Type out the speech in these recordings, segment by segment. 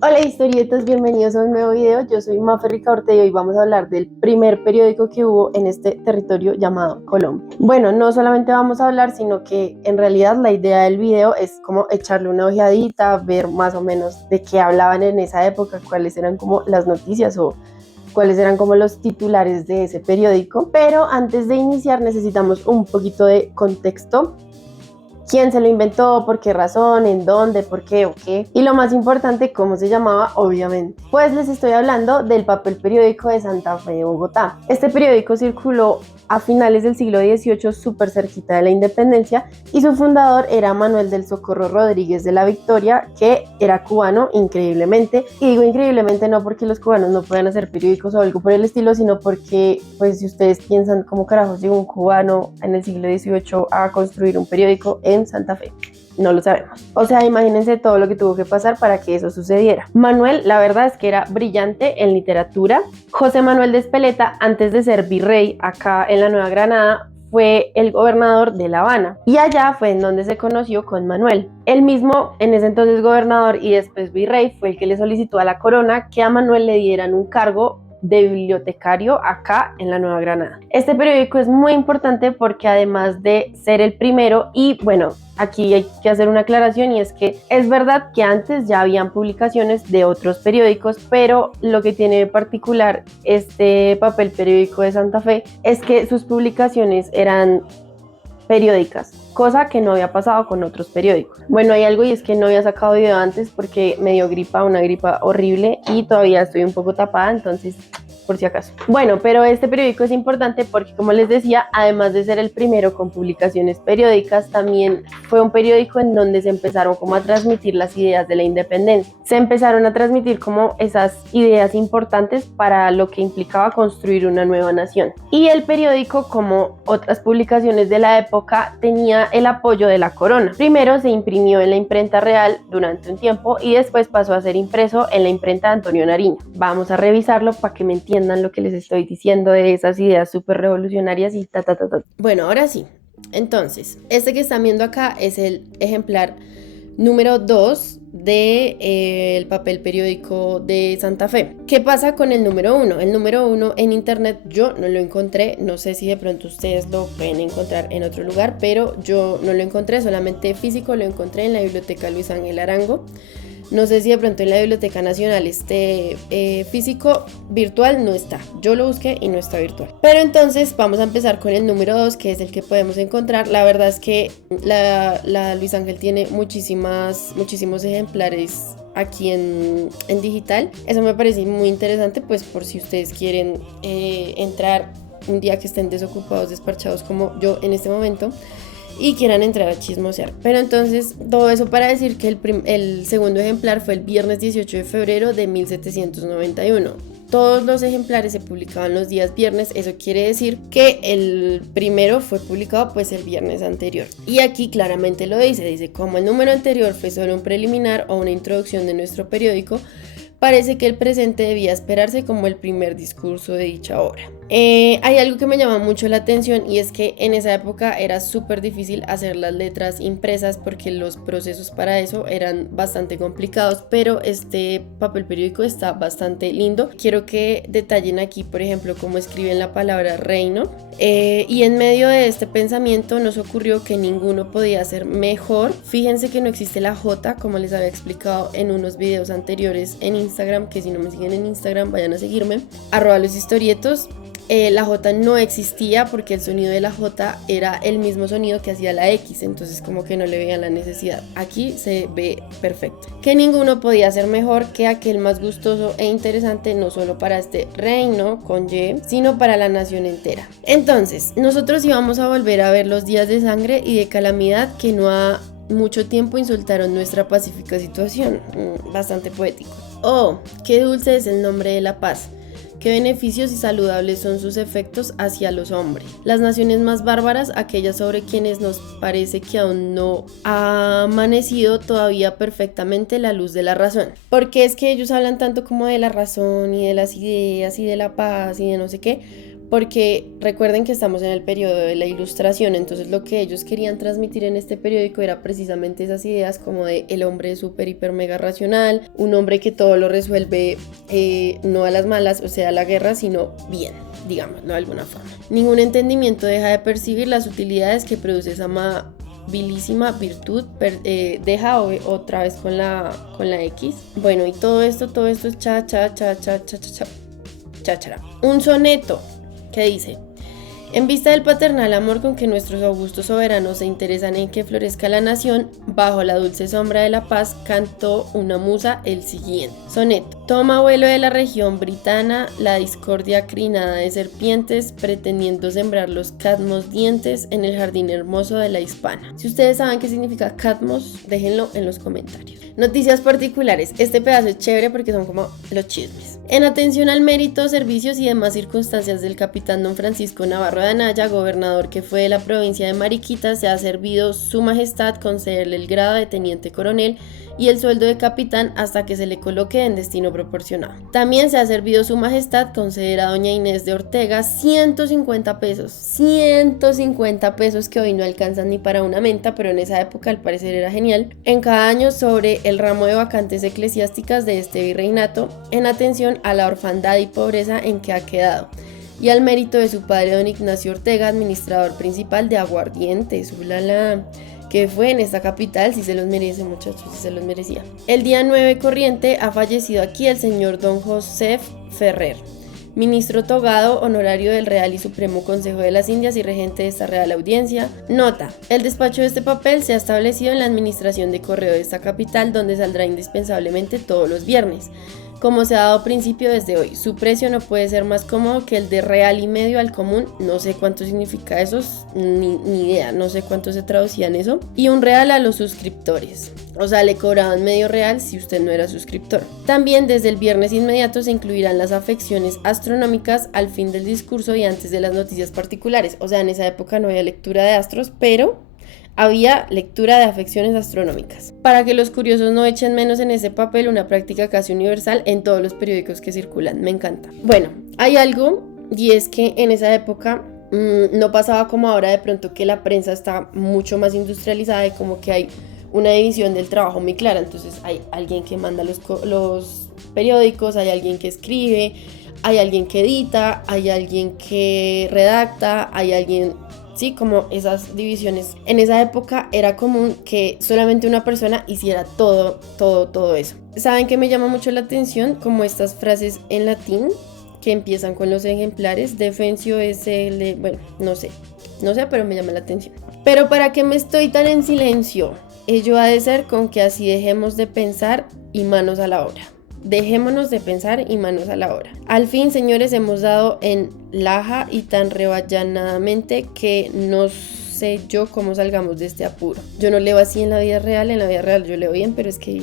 Hola historietas, bienvenidos a un nuevo video. Yo soy Mafe Ricaurte y hoy vamos a hablar del primer periódico que hubo en este territorio llamado Colombia. Bueno, no solamente vamos a hablar, sino que en realidad la idea del video es como echarle una ojeadita, ver más o menos de qué hablaban en esa época, cuáles eran como las noticias o cuáles eran como los titulares de ese periódico. Pero antes de iniciar necesitamos un poquito de contexto. ¿Quién se lo inventó? ¿Por qué razón? ¿En dónde? ¿Por qué? ¿O qué? Y lo más importante, ¿cómo se llamaba? Obviamente. Pues les estoy hablando del papel periódico de Santa Fe de Bogotá. Este periódico circuló a finales del siglo XVIII, súper cerquita de la independencia, y su fundador era Manuel del Socorro Rodríguez de la Victoria, que era cubano, increíblemente. Y digo increíblemente no porque los cubanos no puedan hacer periódicos o algo por el estilo, sino porque, pues si ustedes piensan cómo carajos llegó un cubano en el siglo XVIII a construir un periódico en Santa Fe. No lo sabemos. O sea, imagínense todo lo que tuvo que pasar para que eso sucediera. Manuel, la verdad es que era brillante en literatura. José Manuel de Espeleta, antes de ser virrey acá en la Nueva Granada, fue el gobernador de La Habana. Y allá fue en donde se conoció con Manuel. Él mismo, en ese entonces gobernador y después virrey, fue el que le solicitó a la corona que a Manuel le dieran un cargo de bibliotecario acá en la Nueva Granada. Este periódico es muy importante porque además de ser el primero, y bueno, aquí hay que hacer una aclaración, y es que es verdad que antes ya habían publicaciones de otros periódicos, pero lo que tiene de particular este papel periódico de Santa Fe es que sus publicaciones eran periódicas, cosa que no había pasado con otros periódicos. Bueno, hay algo, y es que no había sacado video antes porque me dio gripa, una gripa horrible, y todavía estoy un poco tapada, entonces por si acaso. Bueno, pero este periódico es importante porque, como les decía, además de ser el primero con publicaciones periódicas, también fue un periódico en donde se empezaron como a transmitir las ideas de la independencia. Se empezaron a transmitir como esas ideas importantes para lo que implicaba construir una nueva nación. Y el periódico, como otras publicaciones de la época, tenía el apoyo de la corona. Primero se imprimió en la imprenta real durante un tiempo y después pasó a ser impreso en la imprenta de Antonio Nariño. Vamos a revisarlo para que me entiendan lo que les estoy diciendo de esas ideas súper revolucionarias y ta. Bueno, ahora sí. Entonces, este que están viendo acá es el ejemplar número 2 del papel periódico de Santa Fe. ¿Qué pasa con el número 1? El número 1 en internet yo no lo encontré, no sé si de pronto ustedes lo pueden encontrar en otro lugar, pero yo no lo encontré, solamente físico lo encontré en la biblioteca Luis Ángel Arango. No sé si de pronto en la Biblioteca Nacional esté físico, virtual no está. Yo lo busqué y no está virtual. Pero entonces vamos a empezar con el número 2, que es el que podemos encontrar. La verdad es que la Luis Ángel tiene muchísimos ejemplares aquí en digital. Eso me parece muy interesante, pues por si ustedes quieren entrar un día que estén desocupados, desparchados como yo en este momento, y quieran entrar a chismosear. Pero entonces, todo eso para decir que el segundo ejemplar fue el viernes 18 de febrero de 1791. Todos los ejemplares se publicaban los días viernes, eso quiere decir que el primero fue publicado pues el viernes anterior. Y aquí claramente lo dice como el número anterior fue solo un preliminar o una introducción de nuestro periódico, parece que el presente debía esperarse como el primer discurso de dicha obra. Hay algo que me llama mucho la atención, y es que en esa época era súper difícil hacer las letras impresas porque los procesos para eso eran bastante complicados, pero este papel periódico está bastante lindo. Quiero que detallen aquí, por ejemplo, cómo escriben la palabra reino, y en medio de este pensamiento nos ocurrió que ninguno podía ser mejor. Fíjense que no existe la J, como les había explicado en unos videos anteriores en Instagram, que si no me siguen en Instagram vayan a seguirme, @loshistorietos. La J no existía porque el sonido de la J era el mismo sonido que hacía la X, entonces como que no le veían la necesidad. Aquí se ve perfecto. Que ninguno podía ser mejor que aquel más gustoso e interesante, no solo para este reino con Y, sino para la nación entera. Entonces, nosotros íbamos a volver a ver los días de sangre y de calamidad que no ha mucho tiempo insultaron nuestra pacífica situación. Bastante poético. Oh, qué dulce es el nombre de la paz. Qué beneficios y saludables son sus efectos hacia los hombres. Las naciones más bárbaras, aquellas sobre quienes nos parece que aún no ha amanecido todavía perfectamente la luz de la razón. Porque es que ellos hablan tanto como de la razón y de las ideas y de la paz y de no sé qué, porque recuerden que estamos en el periodo de la Ilustración, entonces lo que ellos querían transmitir en este periódico era precisamente esas ideas como de el hombre súper, hiper, mega racional, un hombre que todo lo resuelve no a las malas, o sea, a la guerra, sino bien, digámoslo de alguna forma. Ningún entendimiento deja de percibir las utilidades que produce esa amabilísima virtud, deja otra vez con la X. Bueno, y todo esto es cháchara. Un soneto que dice: en vista del paternal amor con que nuestros augustos soberanos se interesan en que florezca la nación, bajo la dulce sombra de la paz, cantó una musa el siguiente. Soneto. Toma vuelo de la región britana la discordia crinada de serpientes, pretendiendo sembrar los cadmos dientes en el jardín hermoso de la hispana. Si ustedes saben qué significa cadmos, déjenlo en los comentarios. Noticias particulares. Este pedazo es chévere porque son como los chismes. En atención al mérito, servicios y demás circunstancias del capitán don Francisco Navarro de Anaya, gobernador que fue de la provincia de Mariquita, se ha servido su majestad concederle el grado de teniente coronel y el sueldo de capitán hasta que se le coloque en destino proporcionado. También se ha servido su majestad conceder a doña Inés de Ortega 150 pesos. 150 pesos que hoy no alcanzan ni para una menta, pero en esa época al parecer era genial. En cada año sobre el ramo de vacantes eclesiásticas de este virreinato, en atención a la orfandad y pobreza en que ha quedado, y al mérito de su padre don Ignacio Ortega, administrador principal de aguardientes. Que fue en esta capital, si se los merece, muchachos, si se los merecía. El día 9 corriente ha fallecido aquí el señor don Joseph Ferrer, ministro togado honorario del Real y Supremo Consejo de las Indias y regente de esta Real Audiencia. Nota: el despacho de este papel se ha establecido en la administración de correo de esta capital, donde saldrá indispensablemente todos los viernes, como se ha dado principio desde hoy. Su precio no puede ser más cómodo que el de R$1.50 al común. No sé cuánto significa eso, ni idea, no sé cuánto se traducía en eso. Y R$1 a los suscriptores. O sea, le cobraban R$0.5 si usted no era suscriptor. También desde el viernes inmediato se incluirán las afecciones astronómicas al fin del discurso y antes de las noticias particulares. O sea, en esa época no había lectura de astros, pero había lectura de afecciones astronómicas, para que los curiosos no echen menos en ese papel, una práctica casi universal en todos los periódicos que circulan. Me encanta. Bueno, hay algo, y es que en esa época no pasaba como ahora, de pronto, que la prensa está mucho más industrializada y como que hay una división del trabajo muy clara. Entonces hay alguien que manda los periódicos, hay alguien que escribe, hay alguien que edita, hay alguien que redacta, hay alguien... Sí, como esas divisiones. En esa época era común que solamente una persona hiciera todo eso. ¿Saben qué me llama mucho la atención? Como estas frases en latín que empiezan con los ejemplares, defensio, SL, bueno, no sé, pero me llama la atención. Pero ¿para qué me estoy tan en silencio? Ello ha de ser con que así dejemos de pensar y manos a la obra. Dejémonos de pensar y manos a la obra. Al fin, señores, hemos dado en laja y tan reballanadamente que no sé yo cómo salgamos de este apuro. Yo no leo así en la vida real yo leo bien, pero es que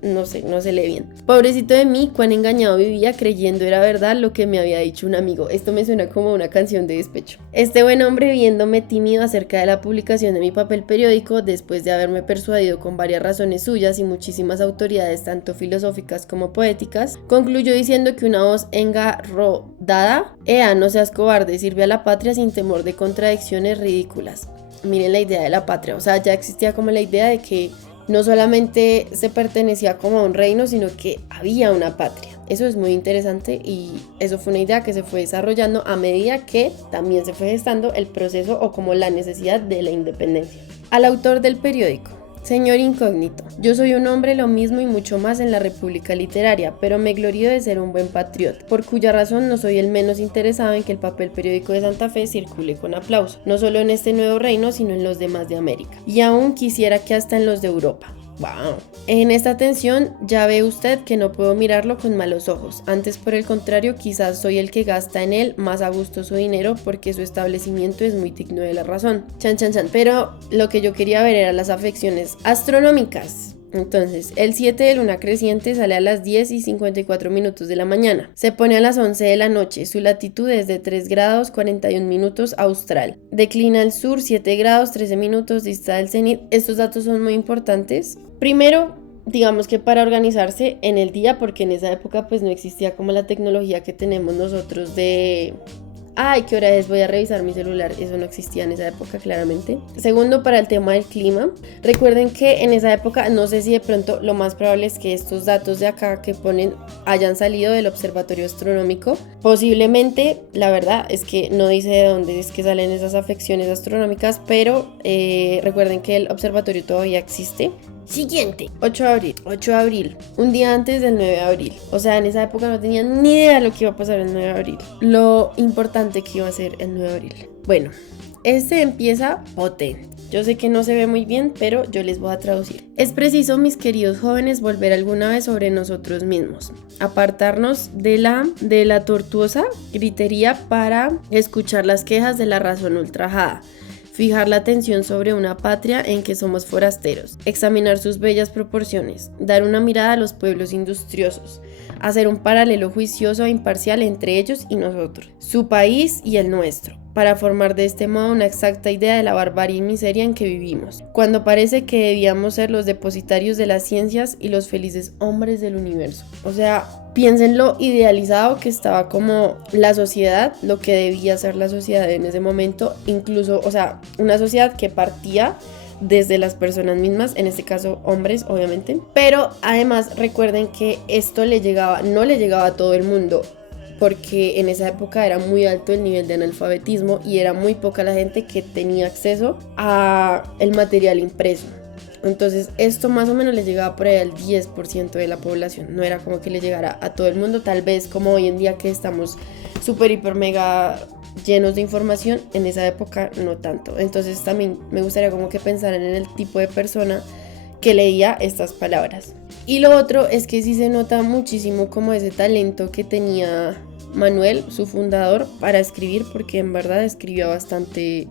no se lee bien. Pobrecito de mí, cuán engañado vivía creyendo era verdad lo que me había dicho un amigo. Esto me suena como una canción de despecho. Este buen hombre, viéndome tímido acerca de la publicación de mi papel periódico, después de haberme persuadido con varias razones suyas y muchísimas autoridades tanto filosóficas como poéticas, concluyó diciendo que una voz engarrodada: ea, no seas cobarde, sirve a la patria sin temor de contradicciones ridículas. Miren la idea de la patria, o sea, ya existía como la idea de que no solamente se pertenecía como a un reino, sino que había una patria. Eso es muy interesante y eso fue una idea que se fue desarrollando a medida que también se fue gestando el proceso o como la necesidad de la independencia. Al autor del periódico: señor incógnito, yo soy un hombre lo mismo y mucho más en la República Literaria, pero me glorío de ser un buen patriota, por cuya razón no soy el menos interesado en que el papel periódico de Santa Fe circule con aplauso, no solo en este nuevo reino, sino en los demás de América, y aún quisiera que hasta en los de Europa. ¡Wow! En esta atención ya ve usted que no puedo mirarlo con malos ojos, antes por el contrario quizás soy el que gasta en él más a gusto su dinero porque su establecimiento es muy digno de la razón. Pero lo que yo quería ver eran las afecciones astronómicas. Entonces, el 7 de luna creciente sale a las 10:54 de la mañana. Se pone a las 11 de la noche. Su latitud es de 3 grados 41 minutos austral. Declina al sur 7 grados 13 minutos, dista del cenit. Estos datos son muy importantes. Primero, digamos que para organizarse en el día, porque en esa época pues no existía como la tecnología que tenemos nosotros de Ay, ¿qué hora es? Voy a revisar mi celular. Eso no existía en esa época, claramente. Segundo, para el tema del clima. Recuerden que en esa época, no sé si de pronto lo más probable es que estos datos de acá que ponen hayan salido del Observatorio Astronómico. Posiblemente, la verdad es que no dice de dónde es que salen esas afecciones astronómicas, pero recuerden que el observatorio todavía existe. Siguiente, 8 de abril. 8 de abril, un día antes del 9 de abril. O sea, en esa época no tenía ni idea de lo que iba a pasar el 9 de abril. Lo importante que iba a ser el 9 de abril. Bueno, este empieza potente. Yo sé que no se ve muy bien, pero yo les voy a traducir. Es preciso, mis queridos jóvenes, volver alguna vez sobre nosotros mismos. Apartarnos de la tortuosa gritería para escuchar las quejas de la razón ultrajada. Fijar la atención sobre una patria en que somos forasteros, examinar sus bellas proporciones, dar una mirada a los pueblos industriosos, hacer un paralelo juicioso e imparcial entre ellos y nosotros, su país y el nuestro, para formar de este modo una exacta idea de la barbarie y miseria en que vivimos, cuando parece que debíamos ser los depositarios de las ciencias y los felices hombres del universo. O sea, piensen lo idealizado que estaba como la sociedad, lo que debía ser la sociedad en ese momento, incluso, o sea, una sociedad que partía desde las personas mismas, en este caso hombres obviamente, pero además recuerden que esto no le llegaba a todo el mundo, porque en esa época era muy alto el nivel de analfabetismo y era muy poca la gente que tenía acceso a el material impreso. Entonces esto más o menos le llegaba por ahí al 10% de la población, no era como que le llegara a todo el mundo, tal vez como hoy en día que estamos súper, hiper, mega llenos de información, en esa época no tanto. Entonces también me gustaría como que pensaran en el tipo de persona que leía estas palabras. Y lo otro es que sí se nota muchísimo como ese talento que tenía Manuel, su fundador, para escribir, porque en verdad escribía bastante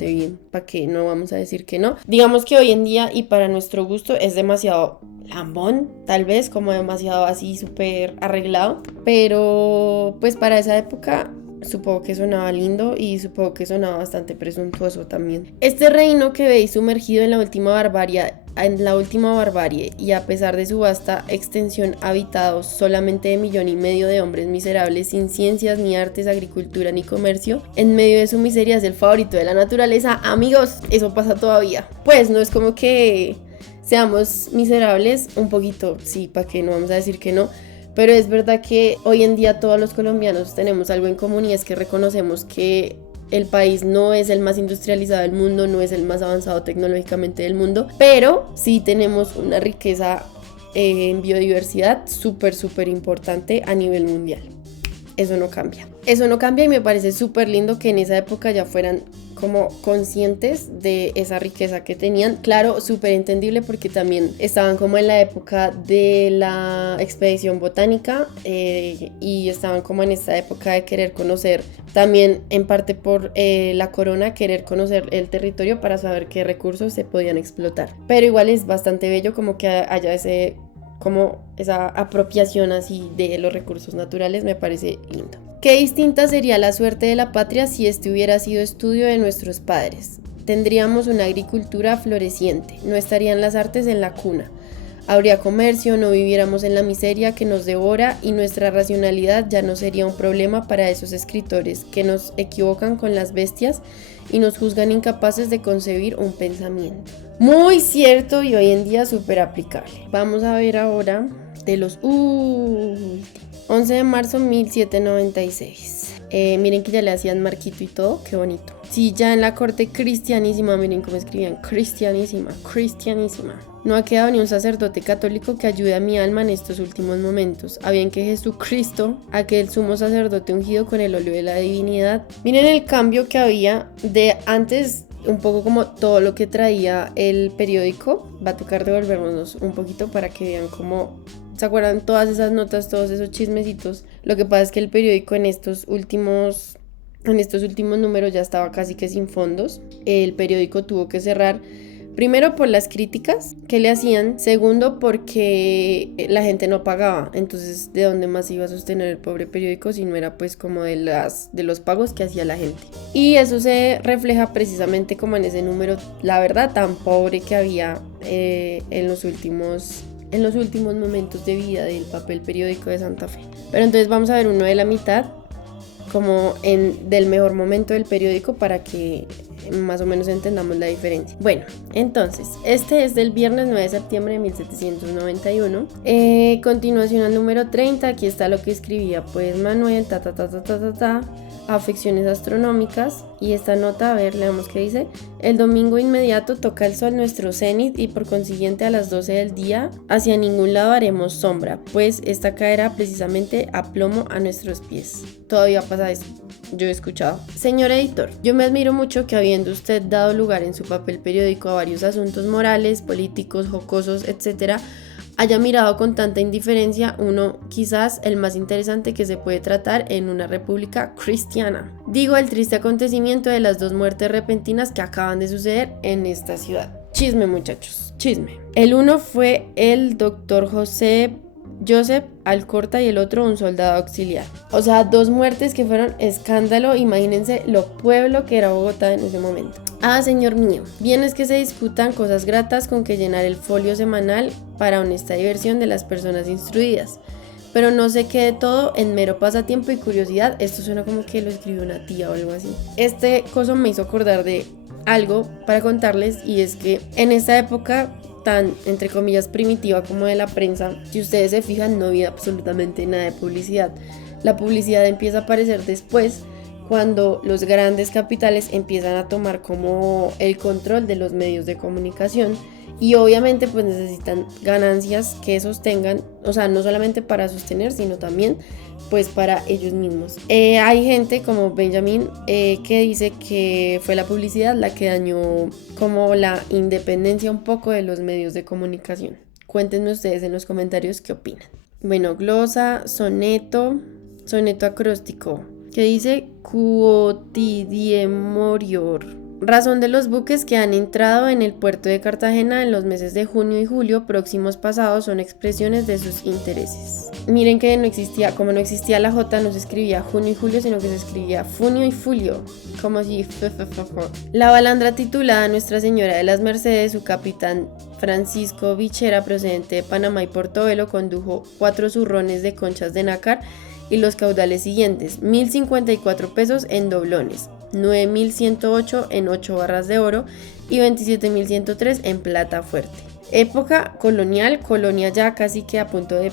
bien, para que no vamos a decir que no. Digamos que hoy en día y para nuestro gusto es demasiado lambón, tal vez como demasiado así súper arreglado, pero pues para esa época supongo que sonaba lindo y supongo que sonaba bastante presuntuoso también. Este reino que veis sumergido en la última barbarie y a pesar de su vasta extensión habitado solamente de 1,5 millones de hombres miserables sin ciencias, ni artes, agricultura, ni comercio, en medio de su miseria es el favorito de la naturaleza. Amigos, eso pasa todavía. Pues no es como que seamos miserables, un poquito, sí, para que no vamos a decir que no. Pero es verdad que hoy en día todos los colombianos tenemos algo en común y es que reconocemos que el país no es el más industrializado del mundo, no es el más avanzado tecnológicamente del mundo, pero sí tenemos una riqueza en biodiversidad súper importante a nivel mundial. Eso no cambia. Eso no cambia y me parece súper lindo que en esa época ya fueran como conscientes de esa riqueza que tenían. Claro, súper entendible porque también estaban como en la época de la expedición botánica y estaban como en esta época de querer conocer, también en parte por la corona, querer conocer el territorio para saber qué recursos se podían explotar. Pero igual es bastante bello como que haya esa apropiación así de los recursos naturales, me parece lindo. Qué distinta sería la suerte de la patria si este hubiera sido estudio de nuestros padres. Tendríamos una agricultura floreciente, no estarían las artes en la cuna. Habría comercio, no viviéramos en la miseria que nos devora y nuestra racionalidad ya no sería un problema para esos escritores que nos equivocan con las bestias y nos juzgan incapaces de concebir un pensamiento. Muy cierto y hoy en día súper aplicable. Vamos a ver ahora de los 11 de marzo 1796. Miren que ya le hacían marquito y todo, qué bonito. Sí, ya en la corte cristianísima, miren cómo escribían, cristianísima. No ha quedado ni un sacerdote católico que ayude a mi alma en estos últimos momentos. A bien que Jesucristo, aquel sumo sacerdote ungido con el óleo de la divinidad. Miren el cambio que había de antes, un poco como todo lo que traía el periódico. Va a tocar devolvernos un poquito para que vean cómo... ¿Se acuerdan todas esas notas, todos esos chismecitos? Lo que pasa es que el periódico en estos últimos números ya estaba casi que sin fondos. El periódico tuvo que cerrar, primero por las críticas que le hacían, segundo porque la gente no pagaba. Entonces, ¿de dónde más iba a sostener el pobre periódico si no era pues como de los pagos que hacía la gente? Y eso se refleja precisamente como en ese número, la verdad, tan pobre que había en los últimos momentos de vida del papel periódico de Santa Fe. Pero entonces vamos a ver uno de la mitad. como del mejor momento del periódico para que más o menos entendamos la diferencia. Bueno, entonces, este es del viernes 9 de septiembre de 1791. Continuación al número 30, aquí está lo que escribía pues Manuel, afecciones astronómicas, y esta nota, a ver, leamos qué dice. El domingo inmediato toca el sol nuestro cenit y por consiguiente a las 12 del día hacia ningún lado haremos sombra, pues esta caerá precisamente a plomo a nuestros pies. Todavía pasa eso, yo he escuchado. Señor editor, yo me admiro mucho que habiendo usted dado lugar en su papel periódico a varios asuntos morales, políticos, jocosos, etcétera, haya mirado con tanta indiferencia uno quizás el más interesante que se puede tratar en una república cristiana. Digo, el triste acontecimiento de las 2 muertes repentinas que acaban de suceder en esta ciudad. Chisme, muchachos, chisme. El uno fue el doctor Joseph Alcorta y el otro un soldado auxiliar. O sea, 2 muertes que fueron escándalo. Imagínense lo pueblo que era Bogotá en ese momento. Ah, señor mío, bien es que se discutan cosas gratas con que llenar el folio semanal para honesta diversión de las personas instruidas, pero no se quede todo en mero pasatiempo y curiosidad. Esto suena como que lo escribió una tía o algo así. Este coso me hizo acordar de algo para contarles, y es que en esta época tan, entre comillas, primitiva como de la prensa, si ustedes se fijan, no había absolutamente nada de publicidad. La publicidad empieza a aparecer después, cuando los grandes capitales empiezan a tomar como el control de los medios de comunicación, y obviamente pues necesitan ganancias que sostengan, o sea, no solamente para sostener, sino también pues para ellos mismos. Hay gente como Benjamin que dice que fue la publicidad la que dañó como la independencia un poco de los medios de comunicación. Cuéntenme ustedes en los comentarios qué opinan. Bueno, glosa, soneto acróstico, que dice quotidiemorior. Razón de los buques que han entrado en el puerto de Cartagena en los meses de junio y julio próximos pasados son expresiones de sus intereses. Miren que como no existía la J, no se escribía junio y julio, sino que se escribía funio y fulio, como si... La balandra titulada Nuestra Señora de las Mercedes, su capitán Francisco Bichera, procedente de Panamá y Portobelo, condujo 4 zurrones de conchas de nácar y los caudales siguientes: 1.054 pesos en doblones, 9.108 en 8 barras de oro y 27.103 en plata fuerte. Época colonial, colonia ya casi que a punto de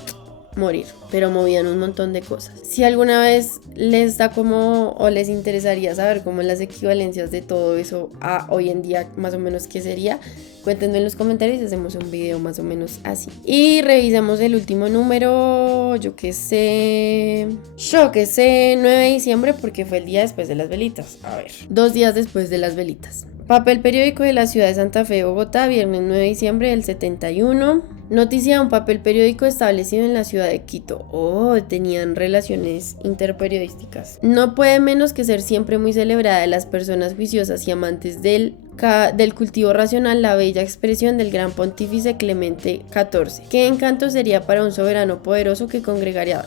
morir, pero movían un montón de cosas. Si alguna vez les da como, o les interesaría saber cómo las equivalencias de todo eso a hoy en día, más o menos qué sería, cuéntenme en los comentarios y hacemos un video más o menos así. Y revisamos el último número, yo que sé, 9 de diciembre, porque fue el día después de las velitas. A ver, 2 días después de las velitas. Papel periódico de la ciudad de Santa Fe, Bogotá, viernes 9 de diciembre del 71. Noticia: un papel periódico establecido en la ciudad de Quito. Oh, tenían relaciones interperiodísticas. No puede menos que ser siempre muy celebrada de las personas juiciosas y amantes del cultivo racional la bella expresión del gran pontífice Clemente XIV. ¿Qué encanto sería para un soberano poderoso que congregara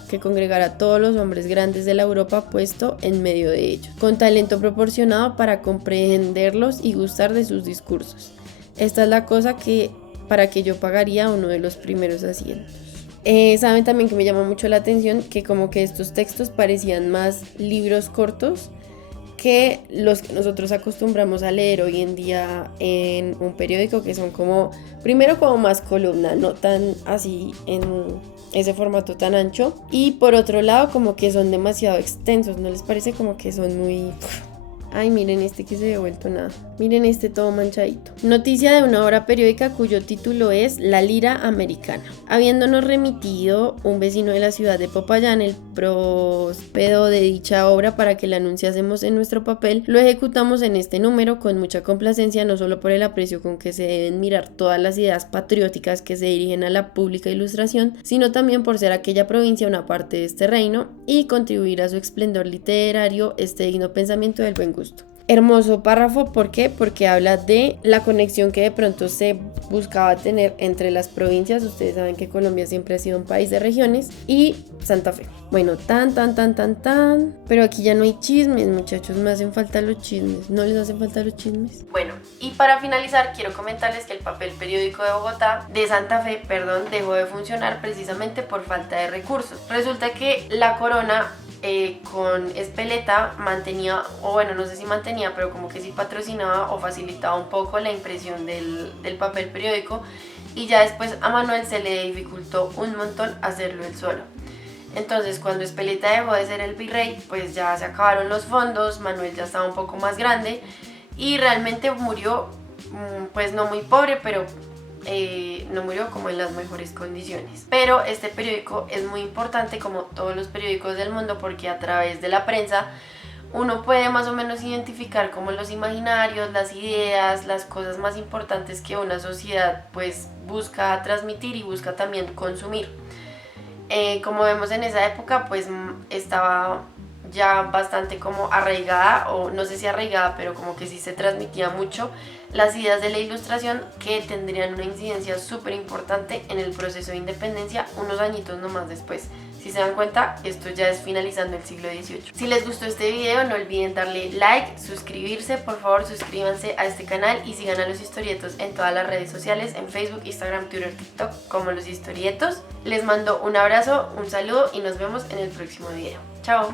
a todos los hombres grandes de la Europa puesto en medio de ellos, con talento proporcionado para comprenderlos y gustar de sus discursos? Esta es la cosa para que yo pagaría uno de los primeros asientos. Saben también que me llama mucho la atención que como que estos textos parecían más libros cortos que los que nosotros acostumbramos a leer hoy en día en un periódico, que son como, primero como más columna, no tan así en ese formato tan ancho, y por otro lado como que son demasiado extensos. ¿No les parece como que son muy... Ay, miren este que se había vuelto nada. Miren este todo manchadito. Noticia de una obra periódica cuyo título es La Lira Americana. Habiéndonos remitido un vecino de la ciudad de Popayán el próspedo de dicha obra para que la anunciásemos en nuestro papel, lo ejecutamos en este número con mucha complacencia, no solo por el aprecio con que se deben mirar todas las ideas patrióticas que se dirigen a la pública ilustración, sino también por ser aquella provincia una parte de este reino y contribuir a su esplendor literario este digno pensamiento del buen gusto. Hermoso párrafo, ¿por qué? Porque habla de la conexión que de pronto se buscaba tener entre las provincias. Ustedes saben que Colombia siempre ha sido un país de regiones, y Santa Fe. Bueno, pero aquí ya no hay chismes, muchachos, me hacen falta los chismes. ¿No les hacen falta los chismes? Bueno, y para finalizar quiero comentarles que el papel periódico de Santa Fe, dejó de funcionar precisamente por falta de recursos. Resulta que la corona con Espeleta mantenía, o bueno, no sé si mantenía, pero como que sí patrocinaba o facilitaba un poco la impresión del papel periódico, y ya después a Manuel se le dificultó un montón hacerlo él solo. Entonces cuando Espeleta dejó de ser el virrey, pues ya se acabaron los fondos, Manuel ya estaba un poco más grande y realmente murió, pues no muy pobre, pero no murió como en las mejores condiciones. Pero este periódico es muy importante, como todos los periódicos del mundo, porque a través de la prensa uno puede más o menos identificar como los imaginarios, las ideas, las cosas más importantes que una sociedad pues busca transmitir y busca también consumir. Como vemos en esa época, pues estaba ya bastante como arraigada, o no sé si arraigada, pero como que sí se transmitía mucho las ideas de la Ilustración, que tendrían una incidencia súper importante en el proceso de independencia unos añitos nomás después. Si se dan cuenta, esto ya es finalizando el siglo XVIII. Si les gustó este video, no olviden darle like, suscribirse, por favor suscríbanse a este canal y sigan a Los Historietos en todas las redes sociales, en Facebook, Instagram, Twitter, TikTok, como Los Historietos. Les mando un abrazo, un saludo y nos vemos en el próximo video. Chao.